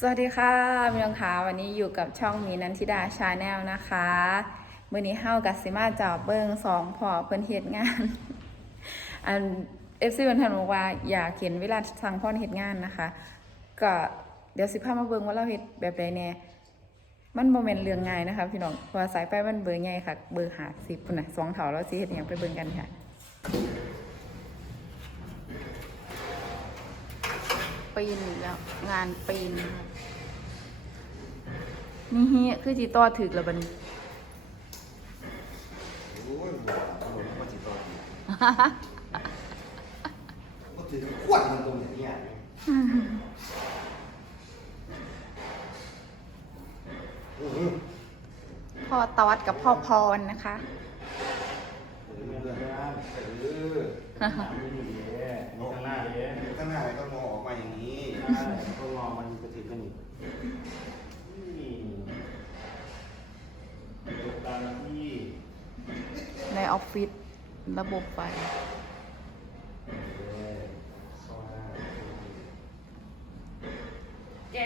สวัสดีค่ะพี่น้องคะวันนี้อยู่กับช่องมีนันทิดาชาแนลนะคะมื่อนี้เฮากับสิมาจอบเบิ้งสองพอเพิ่นเฮ็ดงาน อันเอฟซีวันทันบอว่าอยากเห็นเวลาสั่งพ่อนเฮ็ดงานนะคะ ก็เดี๋ยวสิพามาเบิ่งว่าเราเฮ็ดแบบใดแน่มันโมเมนต์เรื่องง่ายนะคะพี่น้องพราะว่าสายไฟมันเบอร์ใหญ่ค่ะ เบอร์หาสิบปุ่นนะสองเถาแล้วสิเฮ็ดหยังไปเบิ่งกันค่ะปีนอีกแล้วงานปีนนะคะ นี่เฮียคือจีต่อถึกแล้วบัดนโอ้ยบ่ถนนมาจิตตอนนี้ก็ถือขวดมันตรงนี้เนี่ยอือหือพ่อตอดกับพ่อพรนะคะเออเรื่องนั้นเออข้างหน้าเอ๊ะข้างหน้าก็มองออกมาอย่างนี้ ก็งอมันกระถึงกันอีกนี่ตกตามที่ ใน ออฟฟิศระบบไฟเ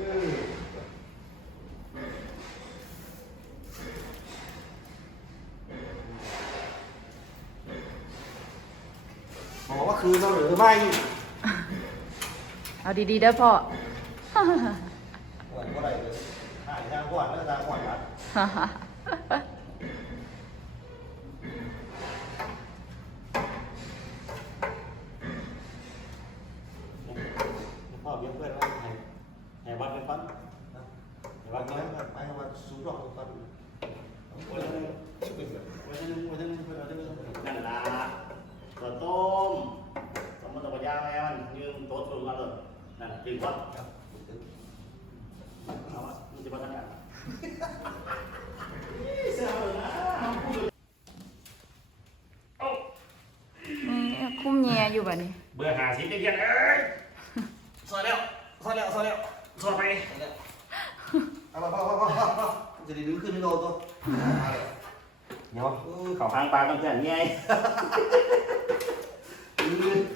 ออบอกว่าคือเราหรือไม่ เอาดีๆเด้อพ่อ หวยก็ได้เลยหายทางขวดแล้วทางขว ดนะ พ่อเบี้ยเพื่อนว่าให้ให้วัดเป็นฟันให้ วั วั น ด นี้ เป็นฟัน ไปวันสูบดอกตอน โอ้ยโอ้ยนึงโอ้ยนึงโอ้ยนึงนั่นละข้าวต้มสมมติว่าย่างแล้วมันยืมโต๊ะสูงกันเลยนั่นจริงวัดเอาวะมันจะมาทำงานเสื้อเลยนะ นี่คุ้มแยอยู่บัดนี้ เบื่อหาสิจะเรียนเอ้ยซอยแล้วซอยแล้วซอยแล้วซอยไปเอามาพ่อพ่อพ่อพ่อจะได้ดึงขึ้นให้โดนตัวเนาะเขาหางปลากันเพื่อนไง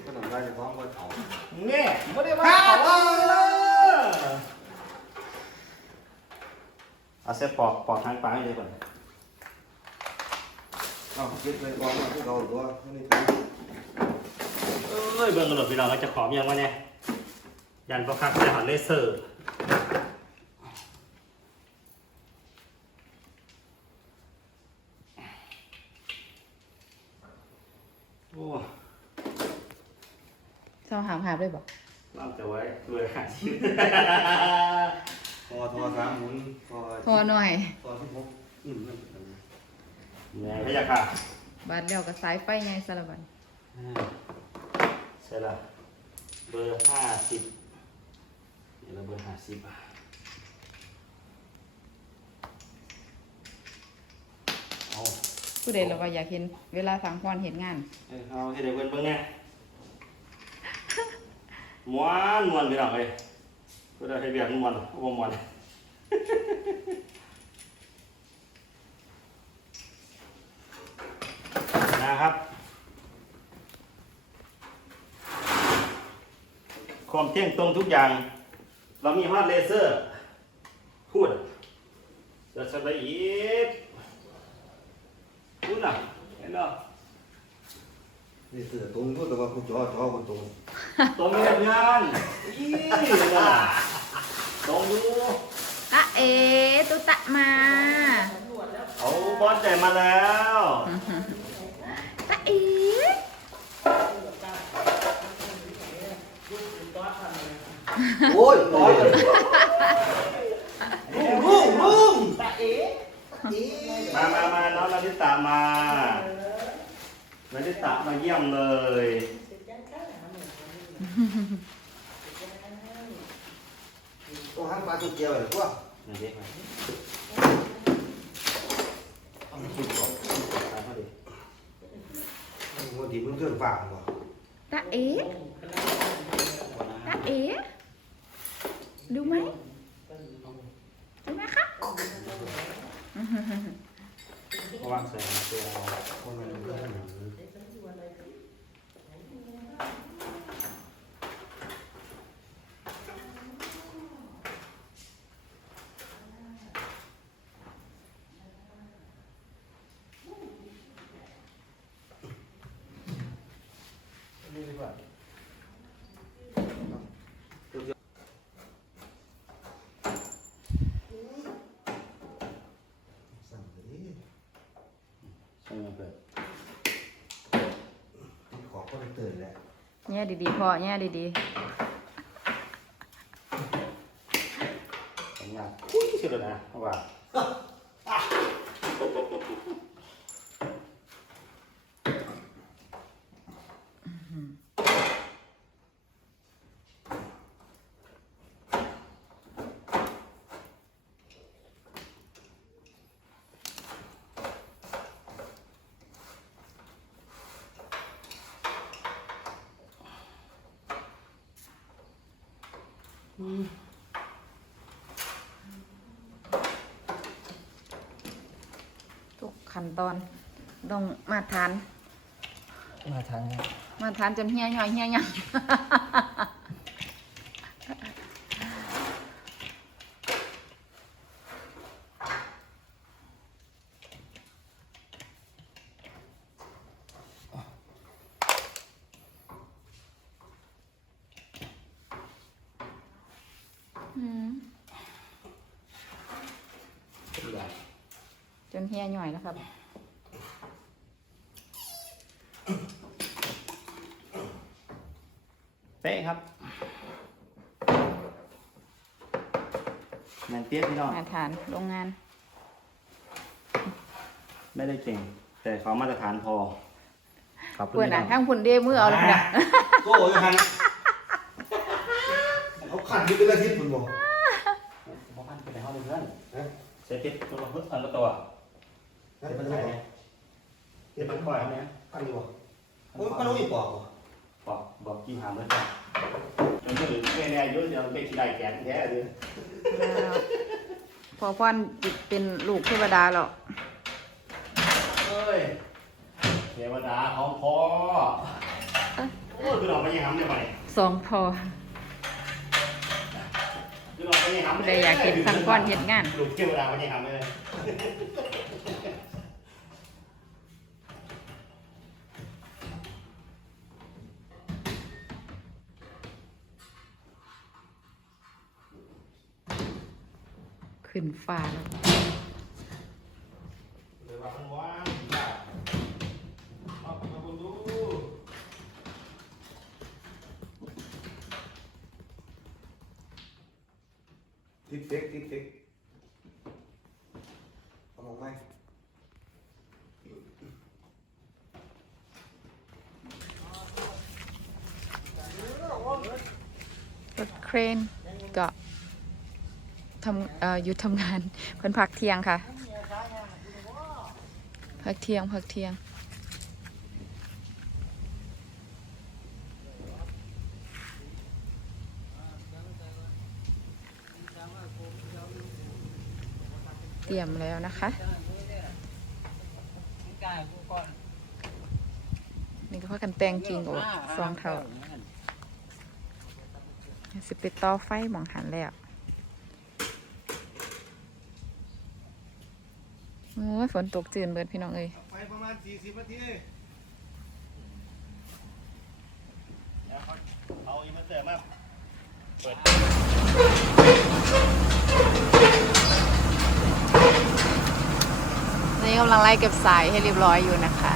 ขนมได้จะท้องก็เอาเนี่ยไม่ได้มาเขาเอาเส้นปอกปอกหางปลาให้เลยก่อนเอาเก็บเลยกองมาที่เราตัวนี่ เอ้ยเบิ่งกันหน่อยพี่น้องเราจะขอมยังวะเนี่ยยันประคับจะหันเลเซอร์โอ้เจ้าหามหาบด้วยบอกล่างจะไว้ด้วยหาชิ้นพอทอสามหมุนพอพอหน่อยพอที่พกอืมนั่นไงพะยะค่ะบาดเดียวกับสายไฟไงสารบันใช่ละเบอร์ห้าสิบเดี๋ยวเราเบอร์ห้าสิบอะเอาผู้ใดเราว่าอยากเห็นเวลาสั่งพรเห็นงาน เออเอาให้เด็กเบิ่งเบิ่งไงม้วนม้วนพี่น้องเลยก็ได้ให้เบียกม้วนว่าม้วน นะครับ ความ เที่ยงตรงทุกอย่าง เรามีฮอตเลเซอร์พูดจะสบายอีกพูดนะเห็นเนาะนี่เสือตรงก็แต่ว่าคุณจอจอคนตรงตรงนี้งานอีน่ะตรงดูตะเอตุตะมา เอาบอสใจมาแล้ว ตะเอ โอ้ยร้อยเลยลุงลุงลุงมามามาน้องนาริตะมานาริตะมาเยี่ยมเลยตัวห้างปลาตัวเกียวเลยตัวนี่เด็กมาเอามาคิดก่อนตามเขาดิมันดีมันเครื่องฝากบ่ตะเอตะเอ ดูไหมดูไหมคะเพราะว่าใส่มาเจอเราคนมันเครื่องหนัง ยี่สิบบาทสั่งเลย ใช่ไหม เพื่อนขอก็เลยตื่นแหละเนี่ยดีๆพอเนี่ยดีทำงานคุยเชียวนะเพราะว่า ทุกขั้นตอนต้องมาทาน มาทางมาทานจนเฮียย่อยเฮียยัง อืม ทุกอย่าง จนเฮียย่อยแล้วครับเป๊ะครับแมนเตี้ยพี่น้องมาทานโรงงาน ไม่ได้เก่ง แต่เขามาตรฐานพอขอบคุณเพื่อนพี่น้อะองทั้งคุณเด้มือเอาเลยนะโก้ยฮันเขาขันที่เป็นอาทิตย์คุณบอกพ่อพันไปไหนห้องเพื่อนนะเซติปตัวเพื่อนละตัวนั่น เจ็บเป็นไปไงไหนเจ็บไปก่อยเขาเนี่ยขันอยู่บ่โอ้ยก็รู้อีกบอกบอกบอกกี่หามเลยจ้ะจนถึงแค่เนี่ยยุ่งเดี๋ยวเป็นที่ใดแขนแท้เลยแล้วพอพ่อนจิตเป็นลูกเทวดาหรอกเอ้ยเทวดาของพ่อโอ้ยคือเราไม่ยังหำเนี่ยไปสองพอคือเราไม่ยังหำผู้ใดอยากเห็นสังก้อนเฮ็ดงานลูกเทวดาไม่ยังหำเลย ขึ้นฟ้าแล้วเดี๋ยวว่ามันว่างจ้ะเอาไปมาดูติ๊กเต็กติ๊กเต็กเอามองไหมรถเครนก็ ทำหยุดทำงานเพิ่นพักเที่ยงค่ะ พักเที่ยงพักเที่ยงเตรียมแล้วนะคะนี่ก็พากันแต่งจริงกับซองเท่าสิไปต่อไฟหมองหันแล้วโอ้ ยฝนตกจืนเบิดพี่น้องเอ้ยไปประมาณ40นาทีเอาอีมาเตอร์มาเปิดนี่กำลังไล่เก็บสายให้เรียบร้อยอยู่นะคะ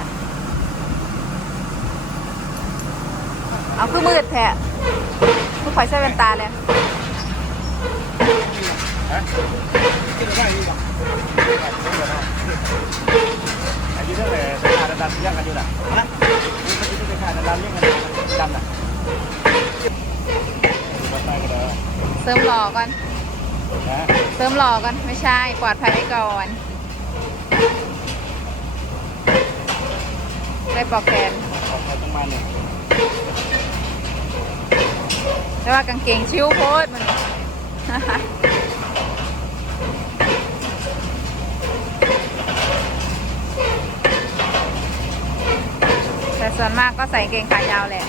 เอาคือมืดแทะผู้ข่อยใส่แว่นตาเลย อายุเท่าไหร่ขาดดำๆเรียกกันอยู่น่ะนะมันจะเป็นขาดดำๆเรียกกันดำน่ะมาใส่กันเสริมหล่อก่อนเสริมหล่อก่อนไม่ใช่ปลอดภัยไว้ก่อนได้ปลอกแขนออกไปตั้งมาเนี่ยแต่ว่ากางเกงชิวโพดมัน ส่วนมากก็ใส่เกงขายาวแหละ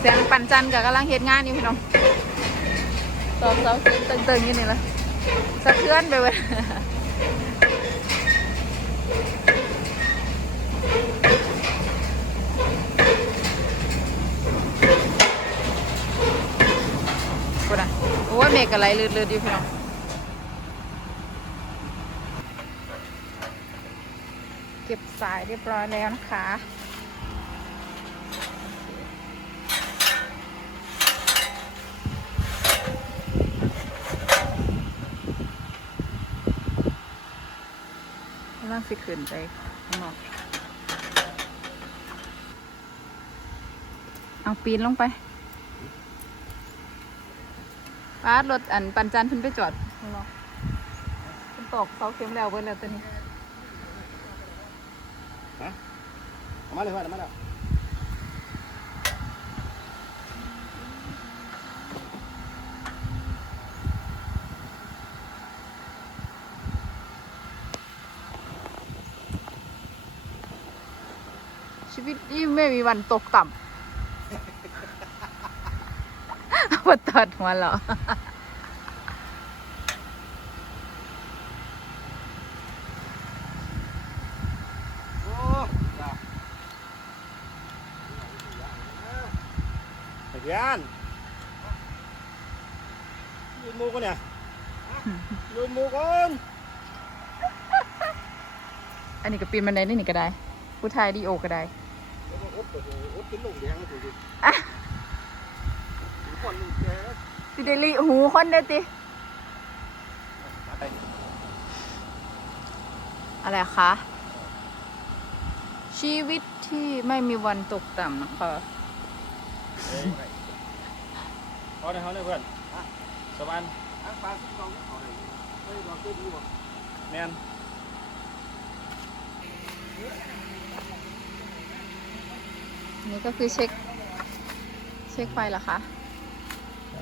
เสียงปั่นจันกับกำลังเฮ็ดงานอยู่พี่น้องสองสองเสียงตึงๆอย่างนี่ละสะเทือนไปเว้ยกูนะโอ้ยเมกอะไรลืดๆอยู่พี่น้อง สายเรียบร้อยแล้วนะคะกำลังสิขึ้นไปข้างนอกเอาปีนลงไปป้ารถอันปันจันทร์เพิ่นไปจอดข้างนอกเพิ่นตอกเสาเข็มแล้วเบิ่แล้วตัวนี้ เอา มาเลยว่าเอามาแล้วชีวิตนี่ไม่มีวันตกต่ำว่าตัดหัวเหรอ โอ้ยาไอ้ ยานยืนมูกันเนี่ยยืนมูกันอันนี้ก็ปีนบันไดนี่นี่ก็ได้ ผู้ชายดีโอก็ได้แล้วก็อดตัวอดกินลงแดงแล้วตัวดิอะคนลูกแกสิได้ลีหูคนได้ติอะไรคะ ชีวิตที่ไม่มีวันตกต่ำนะคะ เอ้ยไปเอาเลยเอาเลยเพื่อนสบายอังปลาที่เราเอาไหนเฮ้ยเราตัวดีบ่แมนนี่ก็คือเช็ค เช็คไฟเหรอคะ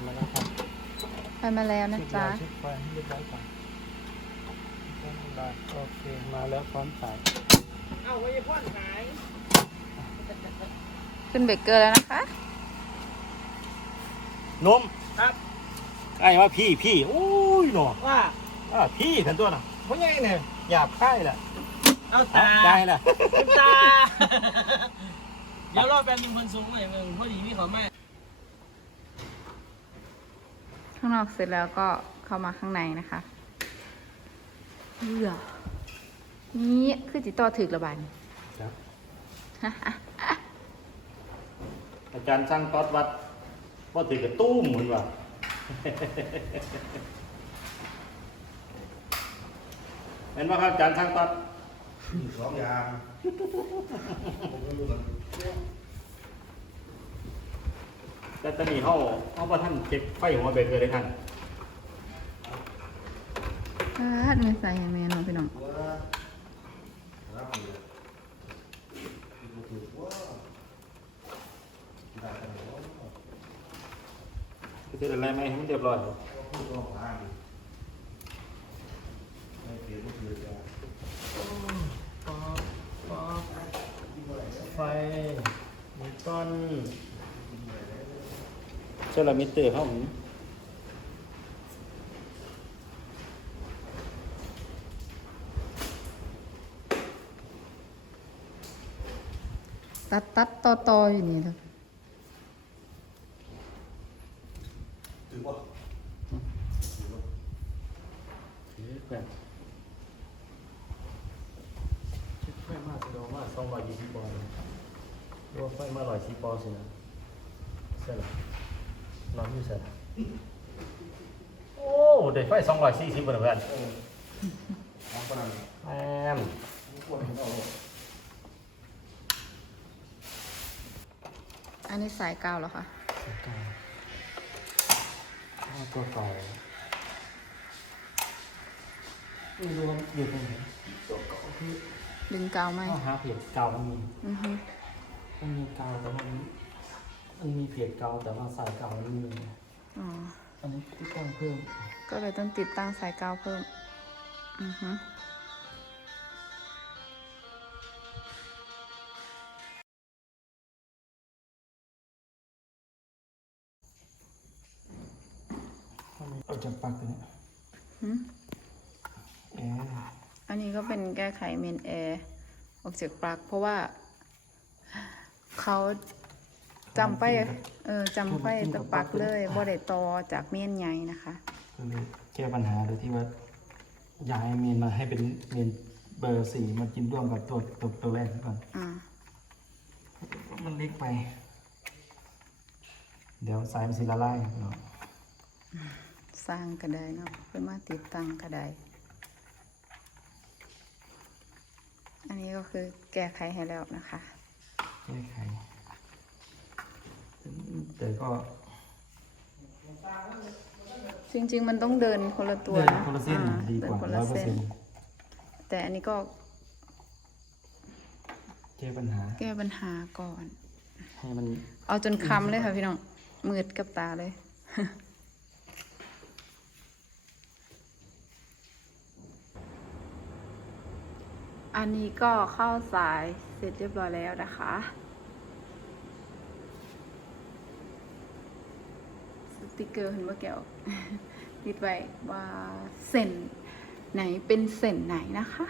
มาแล้วครับไฟมาแล้วนะจ๊ะเช็คไฟให้เรียบร้อยก่อนโอเคมาแล้วพร้อมสายเอาไว้พ่อนขาย ขึ้นเบรกเกอร์แล้วนะคะ นมครับไอ้ว่าพี่พี่โอ้ยหนอว่าอ่าพี่ทันตัวน่ะเพราะไงเนี่ยหยาบค่ายแหละเอาเอาตาได้แหละคุณตาเดี๋ยวรอแป๊บนึงคนสูงหน่อยมึงพอดีมีเขาแม่ข้างนอกเสร็จแล้วก็เข้ามาข้างในนะคะเหือนี่คือจิตต่อถึกระบาดนี่ครับอาจารย์ช่างต๊อดวัด ว่าถือกระตุ้มเหมือนว่าเป็นว่าครับอาจารย์ช่างต๊อดสองอย่างผมก็รู้มันแต่ตอนนี้เขาเขาว่าท่านเก็บไฟหัวเบรกเลยได้ทันพาดมีใส่ให้แม่น้องพี่น้อง ว่ารับเลยดูถูกว่าได้กันหมด คือจะอะไรไหมให้มันเรียบร้อยก็พูดตรงทางไม่เปลี่ยนก็คือจะไฟมีต้นเชื่อเรามิเตอร์เขาผมตัดตัดต่อต่ออยู่นี่เลย ถือว่า ถือแบบไฟมากแสดงว่าสองร้อยยี่สิบปอนด์หรือว่าไฟมาร้อยสี่ปอนด์สินะใช่หรอน้องอยู่ใช่โอ้ได้ไฟสองร้อยสี่สิบเปอร์เซ็นต์ทางฝรั่งแอมควรเอาอันนี้สายกาวเหรอคะตัวเก่า ไม่รู้ว่าอยู่ตรงไหนตัวเก่าคือดึงกาวไหมต้องหาเพจเก่ามันมีอือฮึมันมีเก่าแต่มันมันมีเพจเก่าแต่ว่าสายเก่ามันมีอ๋อ อันนี้ที่ต้องเพิ่มก็เลยต้องติดตั้งสายกาวเพิ่ม อือฮึเอาจากปลักตัวนี้หึแอร์อันนี้ก็เป็นแก้ไขเมนแอร์ออกจากปลั๊กเพราะว่าเขาจำไปเออจำไปแตะปลั๊กเลยบ่ได้ต่อจากเมนใหญ่นะคะอก็เลยแก้ปัญหาโดยที่ว่าย้ายเมนมาให้เป็นเมนเบอร์สี่มากินร่วมกับตัวตัวตัวแรกก่อนอ่ามันเล็กไป เดี๋ยวสายมันสิละลายเนาะสร้างก็ได้เนาะเพื่อมาติดตั้งก็ได้ อันนี้ก็คือแก้ไขให้แล้วนะคะแก้ไขแต่ก็ จริง ๆ มันต้องเดินคนละตัวเดินเนาะคนละเส้นอ่ดีกว่าเดินคนร้ละอยเปอร์เส้เซ็นนต์แต่อันนี้ก็แก้ปัญหา แก้ปัญหาก่อน ให้มัน เอาจนคำเลยค่ะพี่น้องมืดกับตาเลย อันนี้ก็เข้าสายเสร็จเรียบร้อยแล้วนะคะ สติกเกอร์เห็นว่าแก้วติดไว้ว่าเส้นไหนเป็นเส้นไหนนะคะ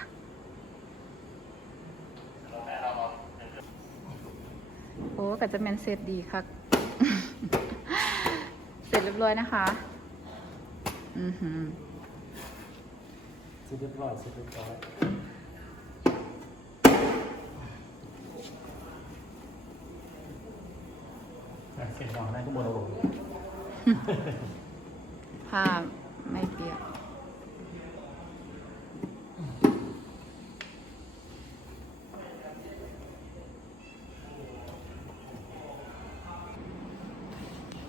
โอ้ก็จะแมนเสร็จดีค่ะ เสร็จเรียบร้อยนะคะ อือหือเสร็จเรียบร้อยเสร็จเรียบร้อย เสร็จหนอนได้ข้างบนราบอกผ้าไม่เปียก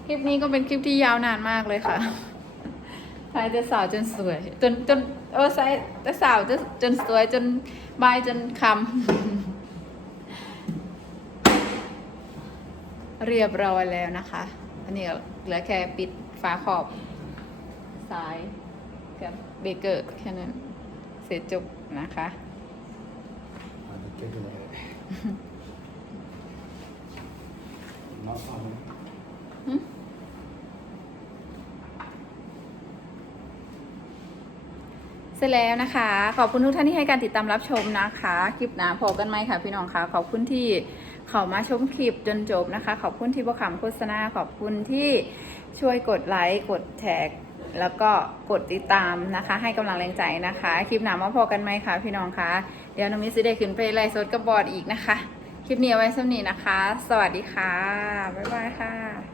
คลิปนี้ก็เป็นคลิปที่ยาวนานมากเลยค่ะใช้แต่สาวจนสวย จนจนเออใช้แต่สาวจนจนสวยจนบายจนคำ เรียบร้อยแล้วนะคะ อันนี้เหลือแค่ปิดฝาขอบซ้ายกับเบเกอร์แค่นั้น เสร็จจบนะคะเสร็จแล้วนะคะ ขอบคุณทุกท่านที่ให้การติดตามรับชมนะคะ คลิปหนาพอกันไหมค่ะพี่น้องคะขอบคุณที่ เขามาชมคลิปจนจบนะคะ ขอบคุณที่ประคำโฆษณาขอบคุณที่ช่วยกดไลค์กดแท็กแล้วก็กดติดตามนะคะ ให้กำลังแรงใจนะคะ คลิปหนามาพอกันไหมคะพี่น้องคะเดี๋ยวน้องมิสซิได้ขึ้นไปไลฟ์สดกับบอร์ดอีกนะคะ คลิปนี้เอาไว้สำนีนะคะ สวัสดีค่ะ บ๊ายบายค่ะ